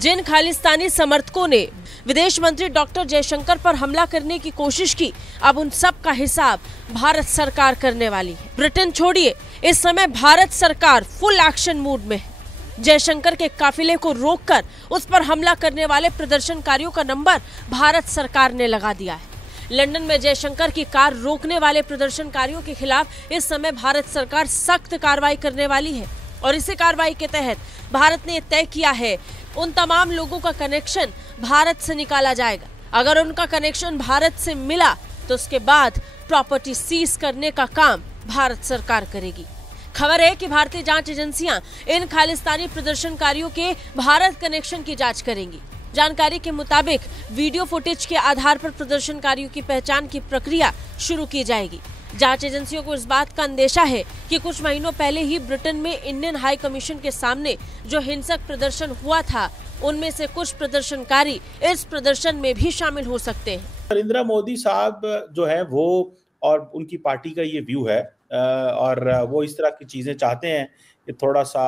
जिन खालिस्तानी समर्थकों ने विदेश मंत्री डॉक्टर जयशंकर पर हमला करने की कोशिश की, अब उन सब का हिसाब भारत सरकार करने वाली है। ब्रिटेन छोड़िए, इस समय भारत सरकार फुल एक्शन मूड में है। जयशंकर के काफिले को रोककर उस पर हमला करने वाले प्रदर्शनकारियों का नंबर भारत सरकार ने लगा दिया है। लंदन में जयशंकर की कार रोकने वाले प्रदर्शनकारियों के खिलाफ इस समय भारत सरकार सख्त कार्रवाई करने वाली है और इसी कार्रवाई के तहत भारत ने तय किया है उन तमाम लोगों का कनेक्शन भारत से निकाला जाएगा। अगर उनका कनेक्शन भारत से मिला तो उसके बाद प्रॉपर्टी सीज करने का काम भारत सरकार करेगी। खबर है कि भारतीय जांच एजेंसियां इन खालिस्तानी प्रदर्शनकारियों के भारत कनेक्शन की जांच करेंगी। जानकारी के मुताबिक वीडियो फुटेज के आधार पर प्रदर्शनकारियों की पहचान की प्रक्रिया शुरू की जाएगी। जांच एजेंसियों को इस बात का अंदेशा है कि कुछ महीनों पहले ही ब्रिटेन में इंडियन हाई कमीशन के सामने जो हिंसक प्रदर्शन हुआ था, उनमें से कुछ प्रदर्शनकारी इस प्रदर्शन में भी शामिल हो सकते हैं। नरेंद्र मोदी साहब जो है वो और उनकी पार्टी का ये व्यू है और वो इस तरह की चीजें चाहते हैं कि थोड़ा सा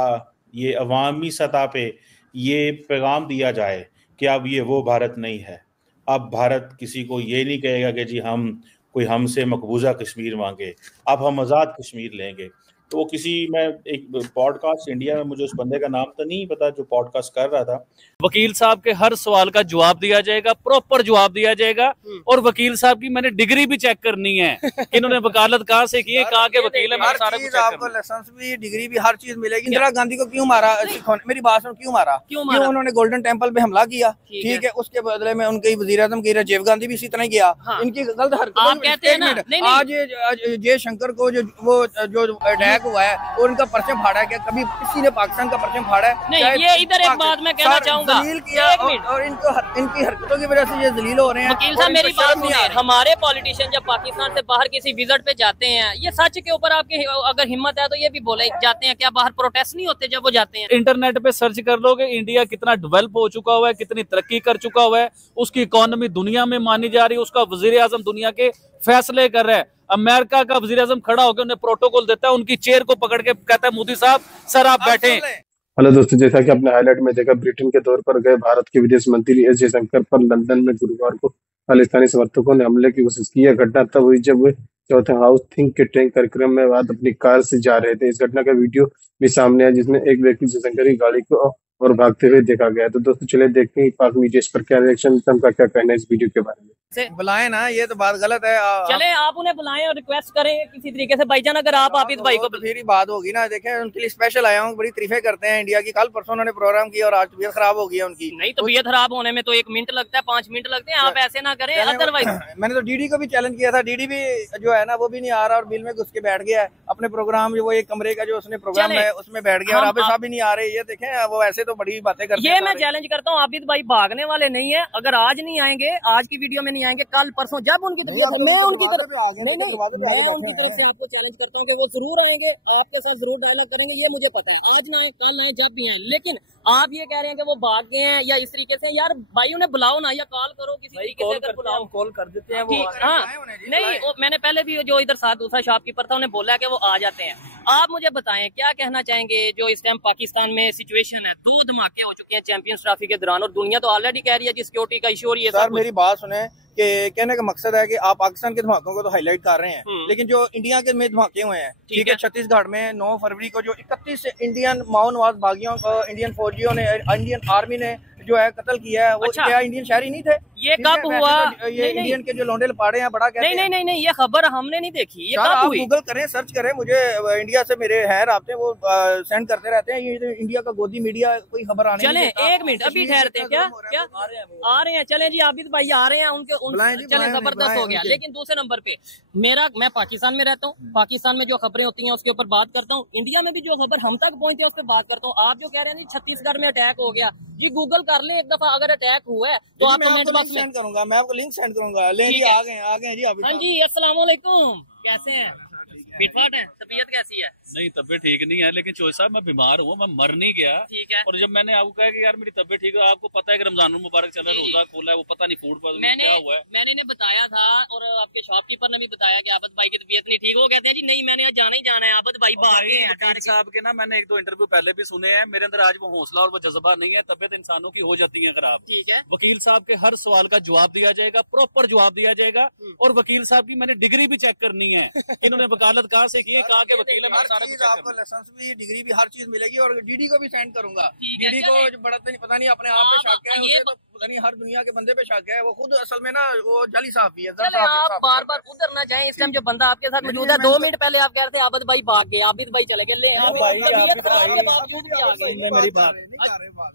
ये अवामी सतह पे ये पैगाम दिया जाए कि अब ये वो भारत नहीं है। अब भारत किसी को ये नहीं कहेगा कि जी हम कोई हमसे मकबूजा कश्मीर मांगे, अब हम आज़ाद कश्मीर लेंगे। तो वो मैं एक पॉडकास्ट इंडिया में, मुझे उस बंदे का नाम तो नहीं पता जो पॉडकास्ट कर रहा था। वकील साहब के हर सवाल का जवाब दिया जाएगा, प्रॉपर जवाब दिया जाएगा। और वकील साहब की मैंने डिग्री भी चेक करनी है कि इन्होंने वकालत कहाँ से की है, कहाँ के वकील है, मैं सारा कुछ आपको लाइसेंस भी, डिग्री भी, हर चीज मिलेगी। इंदिरा गांधी को क्यों मारा? मेरी बात सुन, क्यों मारा? उन्होंने गोल्डन टेम्पल पे हमला किया, ठीक है, उसके बदले में उनके वजीर आजम की राजीव गांधी भी इसी तरह किया। इनकी गलत हरकत। आज जयशंकर को जो अटैक हुआ है और उनका परचम फाड़ा है, क्या कभी किसी ने पाकिस्तान का परचम फाड़ा है? नहीं, ये इधर एक बात मैं कहना चाहूंगा, और इनकी हरकतों की वजह से ये जलील हो रहे हैं। वकील साहब मेरी बात सुनिए, हमारे पॉलिटिशियन जब पाकिस्तान से बाहर किसी विजिट पे जाते हैं, ये सच के ऊपर आपकी अगर हिम्मत है तो ये भी बोले जाते हैं, क्या बाहर प्रोटेस्ट नहीं होते जब वो जाते हैं? इंटरनेट पे सर्च कर लोगे, इंडिया कितना डेवलप हो चुका हुआ है, कितनी तरक्की कर चुका हुआ है, उसकी इकोनॉमी दुनिया में मानी जा रही है, उसका वजीर आजम दुनिया के फैसले कर रहा है। अमेरिका का वजीर आजम खड़ा होकर उन्हें प्रोटोकॉल देता है, उनकी चेयर को पकड़ के कहता है मोदी साहब सर आप बैठे। हेलो दोस्तों, जैसा कि आपने हाईलाइट में देखा, ब्रिटेन के दौर पर गए भारत के विदेश मंत्री एस जयशंकर पर लंदन में गुरुवार को खालिस्तानी समर्थकों ने हमले की कोशिश की। यह घटना तब हुई जब वे चौथे हाउस थिंक के टैंक कार्यक्रम में बाद अपनी कार से जा रहे थे। इस घटना का वीडियो भी सामने है जिसमें एक व्यक्ति जयशंकर की गाड़ी को और भागते हुए देखा गया। तो दोस्तों चले देखते हैं पाक मीडिया इस पर क्या रिएक्शन, का क्या कहना है इस वीडियो के बारे में। बुलाए ना, ये तो बात गलत है। चले आप उन्हें बुलाएं और रिक्वेस्ट करें किसी तरीके से, भाईजान अगर आप इस भाई को, फिर ही बात होगी ना। देखें, उनके लिए स्पेशल आया हूँ, बड़ी तारीफें करते हैं इंडिया की। कल परसों उन्होंने प्रोग्राम किया और आज तबीयत खराब हो गई है उनकी। नहीं, तबीयत खराब होने में तो 1 मिनट लगता है, 5 मिनट लगते हैं, आप ऐसे ना करें। अदरवाइज मैंने तो डीडी को भी चैलेंज किया था, डीडी भी जो है ना वो भी नहीं आ रहा और बिल में घुस के बैठ गया है अपने प्रोग्राम, वो एक कमरे का जो उसने प्रोग्राम है उसमें बैठ गया और आबिद साहब भी नहीं आ रहे। ये देखें, वो ऐसे तो बड़ी बातें करते हैं। ये मैं चैलेंज करता हूँ, आबिद भाई भागने वाले नहीं है। अगर आज नहीं आएंगे, आज की वीडियो में नहीं आएंगे, कल परसों जब उनकी तबीयत, मैं उनकी तरफ मैं उनकी तरफ से आपको चैलेंज करता हूँ कि वो जरूर आएंगे, आपके साथ जरूर डायलॉग करेंगे। ये मुझे पता है, आज ना आए, कल आए, जब भी आए। लेकिन आप ये कह रहे हैं कि वो भाग गए हैं या इस तरीके से, यार भाई उन्हें बुलाओ ना, या कॉल करो किसी तरीके से, अगर बुलाओ कॉल कर देते हैं। नहीं, मैंने पहले भी जो इधर साथ दूसरा शॉपकीपर था उन्हें बोला कि वो आ जाते हैं। आप मुझे बताएं क्या कहना चाहेंगे जो इस टाइम पाकिस्तान में सिचुएशन है। 2 धमाके हो चुके हैं चैंपियंस ट्रॉफी के दौरान और दुनिया तो ऑलरेडी कह रही है जी सिक्योरिटी का इशू। और ये सर मेरी बात सुने कि कहने का मकसद है कि आप पाकिस्तान के धमाकों को तो हाईलाइट कर रहे हैं, लेकिन जो इंडिया के में धमाके हुए हैं, ठीक है, छत्तीसगढ़ में 9 फरवरी को जो 31 इंडियन माओवाद बागियों को इंडियन फौजियों ने, इंडियन आर्मी ने जो है कत्ल किया है, वो क्या इंडियन शहरी नहीं थे? ये कब हुआ? ये इंडियन के जो लोंडे लपाड़े हैं बड़ा कहते हैं। नहीं, ये खबर हमने नहीं देखी। ये कब हुई? गूगल करें, सर्च करें, मुझे इंडिया से मेरे हैं राब्ते, वो सेंड करते रहते हैं। ये इंडिया का गोदी मीडिया कोई खबर आने। चलें 1 मिनट अभी ठहरते हैं। क्या आ रहे हैं? चलें जी, आबिद भाई आ रहे हैं, उनके चलें, जबरदस्त हो गया। लेकिन दूसरे नंबर पे मैं पाकिस्तान में रहता हूँ, पाकिस्तान में जो खबरें होती हैं उसके ऊपर बात करता हूँ। इंडिया में भी जो खबर हम तक पहुंचे उस पर बात करता हूँ। आप जो कह रहे हैं छत्तीसगढ़ में अटैक हो गया, जी गूगल कर ले एक दफा, अगर अटैक हुआ है तो आप कमेंट बॉक्स में सेंड करूंगा, मैं आपको लिंक सेंड करूंगा। ले जी, आ गए जी। हाँ जी, अस्सलाम वालेकुम, कैसे हैं? फिटफाट है, तबीयत कैसी है? नहीं तबीयत ठीक नहीं है, लेकिन चोई साहब मैं बीमार हूँ, मैं मर नहीं गया। ठीक है। और जब मैंने आपको कहा कि यार मेरी तबीयत ठीक है, आपको पता है कि रमजान मुबारक चल रहा है, रोजा खोला है, वो पता नहीं फूड पर क्या हुआ है। मैंने इन्हें बताया था और आपके शॉपभाई ने भी बताया कि आबद भाई की तबीयत नहीं ठीक। वो कहते हैं जी नहीं मैंने आज जाना ही जाना है, आबद भाई भाग गए हैं। वकील साहब के ना मैंने 1-2 इंटरव्यू पहले भी सुने हैं, मेरे अंदर आज वो हौसला और वो जज्बा नहीं है। तबीयत इंसानों की हो जाती है खराब। ठीक है। वकील साहब के हर सवाल का जवाब दिया जाएगा, प्रॉपर जवाब दिया जाएगा। और वकील साहब की मैंने डिग्री भी चेक करनी है, इन्होंने वकालत कहाँ से की है, कहाँ के वकील है, मैं सारा कुछ आपको लाइसेंस भी, डिग्री भी, हर चीज मिलेगी। और डीडी को भी सेंड करूंगा। डीडी को बड़ा पता नहीं अपने आप पे शक है, उसे तो पता नहीं हर दुनिया के बंदे पे शक है। वो खुद असल में ना वो जाली साहब भी है। आप बार बार उधर ना जाएं, इस टाइम जो बंदा आपके साथ मौजूद है। 2 मिनट पहले आप कह रहे थे आबिद भाई भाग गए, आबिद भाई चले गए। मेरी बात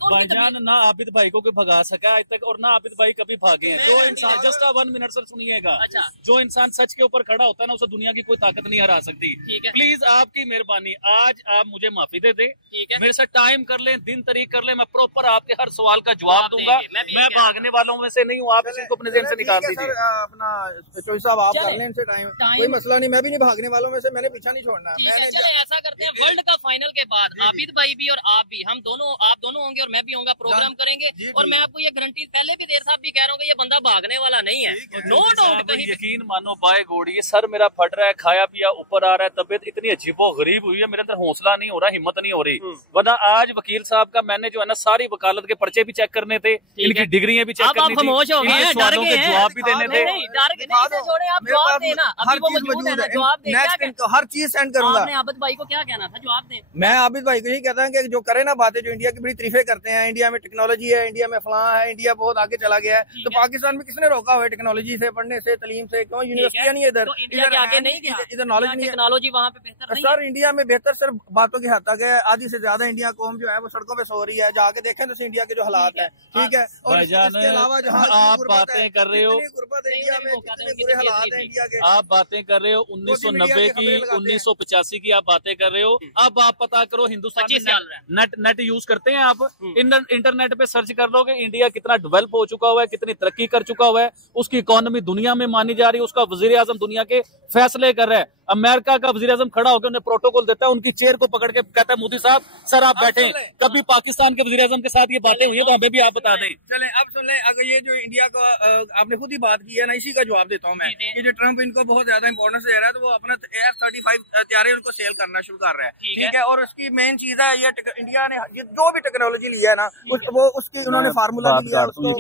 भाईजान ना आबिद भाई को कोई भगा सका आज तक, और ना आबिद भाई कभी भागे हैं। जो इंसान जस्ट 1 मिनट सर सुनिएगा, जो इंसान सच के ऊपर खड़ा होता है ना, उसे दुनिया की कोई ताकत नहीं हरा सकती। प्लीज आपकी मेहरबानी, आज आप मुझे माफी दे दे, मेरे साथ टाइम कर लें, दिन तारीख कर लें, मैं प्रॉपर आपके हर सवाल का जवाब दूंगा। मैं भागने वालों में से नहीं हूँ, आप इसी को अपने जेब से निकाल दीजिए। अपना चोई साहब आप कर लें इनसे टाइम, कोई मसला नहीं। मैं भी नहीं भागने वालों में से, मैंने पीछा नहीं छोड़ना। चले ऐसा करते हैं, वर्ल्ड कप फाइनल के बाद आबिद भाई भी और आप भी, हम दोनों, आप दोनों होंगे और मैं भी होऊंगा, प्रोग्राम करेंगे। और मैं आपको ये गारंटी पहले भी देर साहब भी कह रहा हूँ कि ये बंदा भागने वाला नहीं है। नो डाउट, यकीन मानो बाय गोड, ये सर मेरा फट रहा है, खाया पिया ऊपर आ रहा है, तबीयत इतनी अजीबो गरीब हुई है, मेरे अंदर हौसला नहीं हो रहा, हिम्मत नहीं हो रही। वरना आज वकील साहब का मैंने जो है ना सारी वकालत के पर्चे भी चेक करने थे, इनकी डिग्रियां भी चेक करनी थी, खामोश हो गए, डर गए, जवाब भी देने थे। जवाब देना, अभी वो मौजूद है ना, जवाब दे। हर चीज सेंड करूंगा। आपने आबिद भाई को क्या कहना था, जवाब दे। मैं आबिद भाई को यही कहता हूँ कि जो करे ना बातें, जो इंडिया की बड़ी तारीफें करते हैं, इंडिया में टेक्नोलॉजी है, इंडिया में फलां है, इंडिया बहुत आगे चला गया है, तो पाकिस्तान में किसने रोका हुआ है टेक्नोलॉजी से, पढ़ने से, तालीम से? क्यों यूनिवर्सिटियां नहीं है इधर? इधर आगे नहीं गया, इधर नॉलेज नहीं है, टेक्नोलॉजी वहाँ पे बेहतर नहीं सर। इंडिया में बेहतर सिर्फ बातों की हद तक है। आधी से ज्यादा इंडिया कौम जो है वो सड़कों पे सो रही है। जाके देखें तो इंडिया के जो हालात है, ठीक है। और इसके अलावा जो आप बातें कर रहे हो, इंडिया में कितने बुरे हालात है इंडिया के, आप बातें कर रहे हो 1990 की, 1985 की आप बातें कर रहे हो। अब आप पता करो हिंदुस्तान में नेट यूज करते हैं आप, इंटरनेट पे सर्च कर लोगे इंडिया कितना डेवलप हो चुका हुआ है, कितनी तरक्की कर चुका हुआ है, उसकी इकोनॉमी दुनिया में मानी जा रही है, उसका वजीर आजम दुनिया के फैसले कर रहा है। अमेरिका का वजीर आजम खड़ा होकर उन्हें प्रोटोकॉल देता है, उनकी चेयर को पकड़ के कहता है मोदी साहब सर आप बैठे। कभी पाकिस्तान के वजीर आजम के साथ ये बातें हुई है तो हमें भी आप बता दें। चलें अब सुन लें, अगर ये जो इंडिया का आपने खुद ही बात की है ना, इसी का जवाब देता हूँ मैं कि जो ट्रंप इनको बहुत ज्यादा इंपॉर्टेंस दे रहा है, तो वो अपना F-35 हथियार उनको सेल करना शुरू कर रहा है, ठीक है। और उसकी मेन चीज है ये इंडिया ने जो भी टेक्नोलॉजी लिया है ना, वो उसकी उन्होंने फार्मूला लिया उसको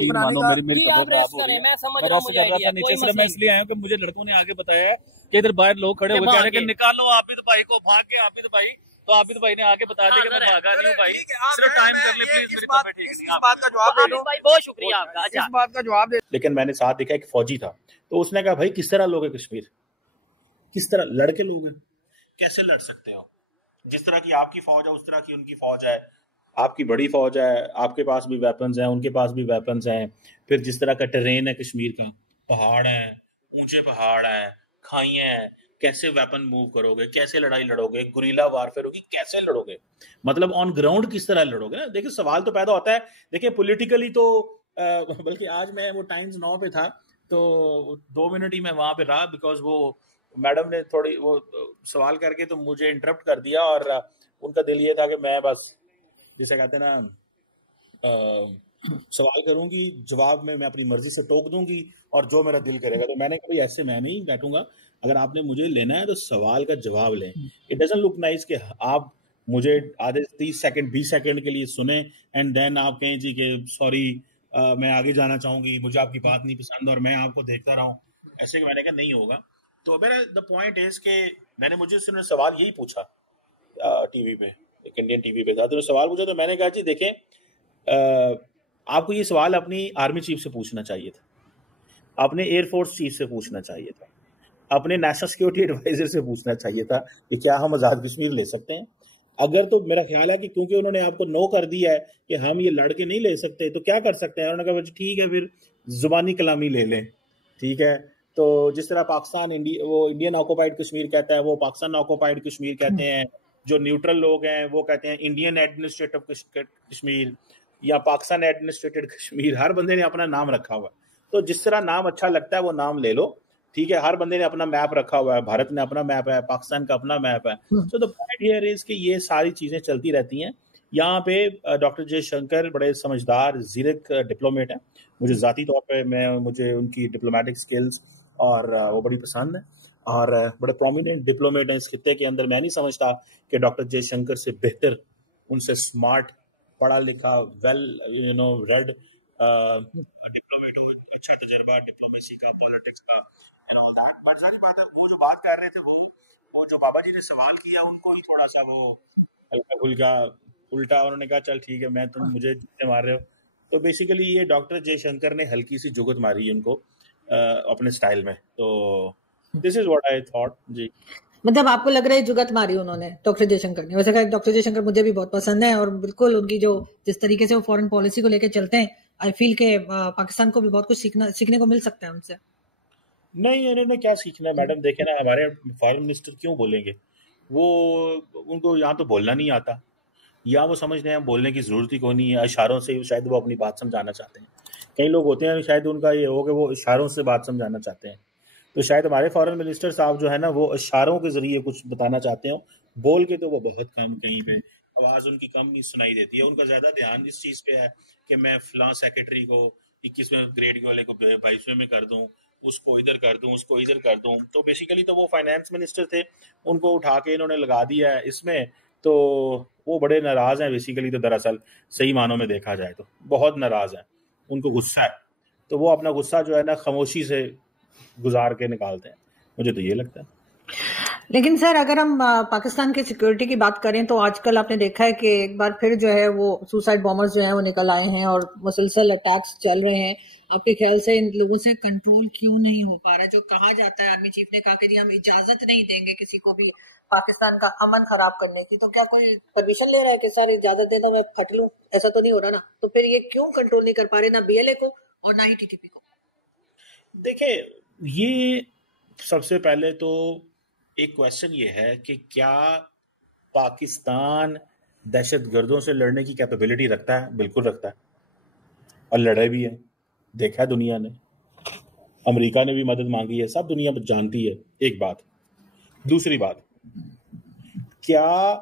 मैं इसलिए आया हूँ कि मुझे लड़कों ने आगे बताया कि इधर बाहर लोग खड़े हुए कह रहे हैं कि निकालो आबिद भाई को, भाग के आबिद भाई, तो आबिद भाई ने आगे बता दिया कि मैं भागा नहीं हूँ भाई, सिर्फ टाइम कर ले प्लीज, मेरी तबीयत ठीक नहीं। इस बात का जवाब दे दो भाई, बहुत शुक्रिया आपका। इस बात का जवाब दे। लेकिन मैंने साथ देखा एक फौजी था, तो उसने कहा भाई किस तरह लोगे कश्मीर, किस तरह लड़के लोगे, कैसे लड़ सकते हो? जिस तरह की आपकी फौज है उस तरह की उनकी फौज है, आपकी बड़ी फौज है, आपके पास भी वेपन्स हैं, उनके पास भी वेपन्स हैं। फिर जिस तरह का टेरेन है कश्मीर का, पहाड़ है, ऊंचे पहाड़ है, खाइयां हैं, कैसे वेपन मूव करोगे, कैसे लड़ाई लड़ोगे, गुरीला वारफेयर होगी, कैसे लड़ोगे, मतलब ऑन ग्राउंड किस तरह लड़ोगे ना। देखिए सवाल तो पैदा होता है, देखिए पॉलिटिकली तो बल्कि आज मैं वो टाइम्स 9 पे था, तो 2 मिनट ही मैं वहां पे रहा, बिकॉज वो मैडम ने थोड़ी वो सवाल करके तो मुझे इंटरप्ट कर दिया, और उनका दिल ये था कि मैं बस जिसे कहते हैं ना सवाल करूंगी, जवाब में मैं अपनी मर्जी से टोक दूंगी और जो मेरा दिल करेगा। तो मैंने कहा भाई ऐसे मैं नहीं बैठूंगा, अगर आपने मुझे लेना है तो सवाल का जवाब लें। इट डजंट लुक नाइस कि आप मुझे आधे 30 सेकंड 20 सेकंड के लिए सुने एंड देन आप कहें जी कि सॉरी मैं आगे जाना चाहूंगी, मुझे आपकी बात नहीं पसंद और मैं आपको देखता रहा हूँ, ऐसे मैंने कहा नहीं होगा। तो मेरा द पॉइंट इज के मैंने मुझे उसने सवाल यही पूछा टीवी पे, एक इंडियन टीवी पे था, तो सवाल पूछा, तो मैंने कहा जी देखें आपको ये सवाल अपनी आर्मी चीफ से पूछना चाहिए था, अपने एयरफोर्स चीफ से पूछना चाहिए था, अपने नेशनल सिक्योरिटी एडवाइजर से पूछना चाहिए था कि क्या हम आज़ाद कश्मीर ले सकते हैं। अगर तो मेरा ख्याल है कि क्योंकि उन्होंने आपको नो कर दिया है कि हम ये लड़के नहीं ले सकते, तो क्या कर सकते हैं? उन्होंने कहा ठीक है फिर जुबानी कलामी ले लें, ठीक है। तो जिस तरह पाकिस्तान वो इंडियन ऑक्युपाइड कश्मीर कहता है, वो पाकिस्तान ऑक्युपाइड कश्मीर कहते हैं, जो न्यूट्रल लोग हैं वो कहते हैं इंडियन एडमिनिस्ट्रेटिव कश्मीर या पाकिस्तान एडमिनिस्ट्रेटेड कश्मीर, हर बंदे ने अपना नाम रखा हुआ। तो जिस तरह नाम अच्छा लगता है वो नाम ले लो, ठीक है, हर बंदे ने अपना मैप रखा हुआ है, भारत ने अपना मैप है, पाकिस्तान का अपना मैप है। So the point here is कि ये सारी चीजें चलती रहती हैं। यहाँ पे डॉक्टर जयशंकर बड़े समझदार जीरक डिप्लोमेट हैं। मुझे ज़ाती तौर पे मुझे उनकी डिप्लोमेटिक स्किल्स और वो बड़ी पसंद है, और बड़े प्रोमिनेंट डिप्लोमेट हैं इस खित्ते के अंदर। मैं नहीं समझता कि डॉक्टर जयशंकर से बेहतर, उनसे स्मार्ट, पढ़ा लिखा, वेल रेड डिप्लोमेट हो, अच्छा तजर्बा डिप्लोमेसी का, पॉलिटिक्स का, बट सारी बात है, वो जो बात कर रहे थे वो जो बाबा जी ने सवाल किया उनको ही थोड़ा सा वो हल्का फुल्का उल्टा उन्होंने कहा चल ठीक है, तुम मुझे जूते मार रहे हो। तो बेसिकली ये डॉक्टर जयशंकर ने हल्की सी जुगत मारी उनको अपने स्टाइल में। तो this is what I thought जी। मतलब आपको लग रहा है जुगत मारी उन्होंने डॉक्टर जयशंकर ने? वैसे डॉक्टर जयशंकर मुझे भी बहुत पसंद है, और बिल्कुल उनकी जो जिस तरीके से वो फॉरेन पॉलिसी को लेकर चलते हैं, आई फील के पाकिस्तान को भी बहुत कुछ सीखने को मिल सकता है उनसे। नहीं, इन्होंने क्या सीखना है मैडम, देखे ना हमारे फॉरेन मिनिस्टर क्यों बोलेंगे, वो उनको यहाँ तो बोलना नहीं आता, या वो समझते हैं बोलने की जरूरत ही कोई नहीं है, इशारों से शायद वो अपनी बात समझाना चाहते हैं। कई लोग होते हैं शायद उनका ये हो कि वो इशारों से बात समझाना चाहते हैं, तो शायद हमारे फॉरेन मिनिस्टर साहब जो है ना वो इशारों के जरिए कुछ बताना चाहते हो, बोल के तो वो बहुत कम, कहीं पे आवाज उनकी कम नहीं सुनाई देती है। उनका ज्यादा ध्यान इस चीज पे है कि मैं फलां सेक्रेटरी को 21वें ग्रेड वाले को 22वें में कर दूं, उसको इधर कर दूं, उसको इधर कर दूं। तो बेसिकली तो वो फाइनेंस मिनिस्टर थे, उनको उठा के इन्होंने लगा दिया है इसमें, तो वो बड़े नाराज हैं बेसिकली। तो दरअसल सही मानों में देखा जाए तो बहुत नाराज हैं, उनको गुस्सा है, तो वो अपना गुस्सा जो है ना खामोशी से गुजार के निकालते हैं, मुझे तो ये लगता है। लेकिन सर अगर हम पाकिस्तान की सिक्योरिटी की बात करें तो आजकल आपने देखा है कि एक बार फिर जो है वो सुसाइड बॉम्बर्स जो है वो निकल आए हैं और मुसलसल अटैक्स चल रहे हैं। आपके ख्याल से इन लोगों से कंट्रोल क्यों नहीं हो पा रहा है? जो कहा जाता है, आर्मी चीफ ने कहा कि जी हम इजाजत नहीं देंगे किसी को भी पाकिस्तान का अमन खराब करने की, तो क्या कोई परमिशन ले रहा है कि सर इजाजत दे दो मैं फट लूं? ऐसा तो नहीं हो रहा ना? तो फिर ये क्यों कंट्रोल नहीं कर पा रहे, ना BLA को और ना ही TTP को? देखिए, ये सबसे पहले तो एक क्वेश्चन ये है कि क्या पाकिस्तान दहशतगर्दों से लड़ने की कैपेबिलिटी रखता है? बिल्कुल रखता है, और लड़े भी है, देखा है दुनिया ने, अमेरिका ने भी मदद मांगी है, सब दुनिया जानती है। एक बात। दूसरी बात, क्या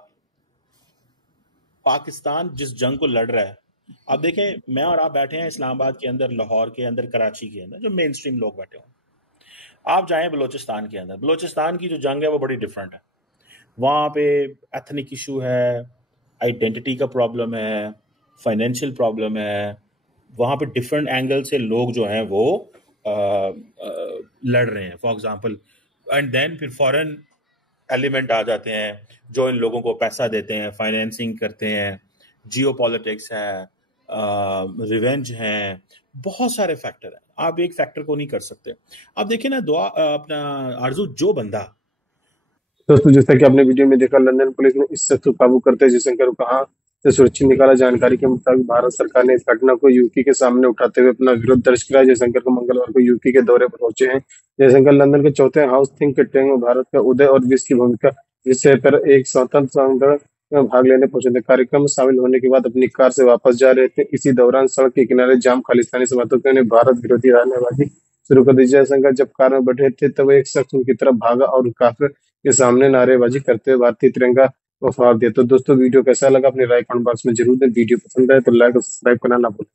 पाकिस्तान जिस जंग को लड़ रहा है, आप देखें मैं और आप बैठे हैं इस्लामाबाद के अंदर, लाहौर के अंदर, कराची के अंदर, जो मेन स्ट्रीम लोग बैठे हों, आप जाएं बलोचिस्तान के अंदर, बलोचिस्तान की जो जंग है वो बड़ी डिफरेंट है। वहाँ पे एथनिक इशू है, आइडेंटिटी का प्रॉब्लम है, फाइनेंशियल प्रॉब्लम है, वहाँ पे डिफरेंट एंगल से लोग जो हैं वो लड़ रहे हैं, फॉर एग्जांपल। एंड देन फिर फॉरेन एलिमेंट आ जाते हैं जो इन लोगों को पैसा देते हैं, फाइनेंसिंग करते हैं, जियो पॉलिटिक्स है, रिवेंज है, बहुत सारे फैक्टर हैं, आप एक फैक्टर को नहीं कर सकते। आप देखिए ना, दुआ अपना आरजू जो बंदा। दोस्तों जैसा कि आपने वीडियो में देखा, लंदन पुलिस ने इस शख्स को काबू करते जयशंकर को कहां से सुरक्षित निकाला। जानकारी के मुताबिक भारत सरकार ने इस घटना को यूके के सामने उठाते हुए अपना विरोध दर्ज किया। जयशंकर को मंगलवार को यूके के दौरे पर पहुंचे हैं। जयशंकर लंदन के चौथे हाउस थिंक टैंक में भारत का उदय और विश्व की भूमिका विषय पर एक स्वतंत्र आंदोलन में भाग लेने पहुंचे थे। कार्यक्रम में शामिल होने के बाद अपनी कार से वापस जा रहे थे। इसी दौरान सड़क के किनारे जाम खालिस्तानी समर्थकों ने भारत विरोधी नारेबाजी शुरू कर दी। जयशंकर जब कार में बैठे थे तब एक शख्स उनकी तरफ भागा और काफिर के सामने नारेबाजी करते हुए भारतीय तिरंगा को फाड़ दिया। तो दोस्तों वीडियो कैसा लगा अपनी राय कमेंट बॉक्स में जरूर दें। वीडियो पसंद आए तो लाइक और सब्सक्राइब करना ना भूलें।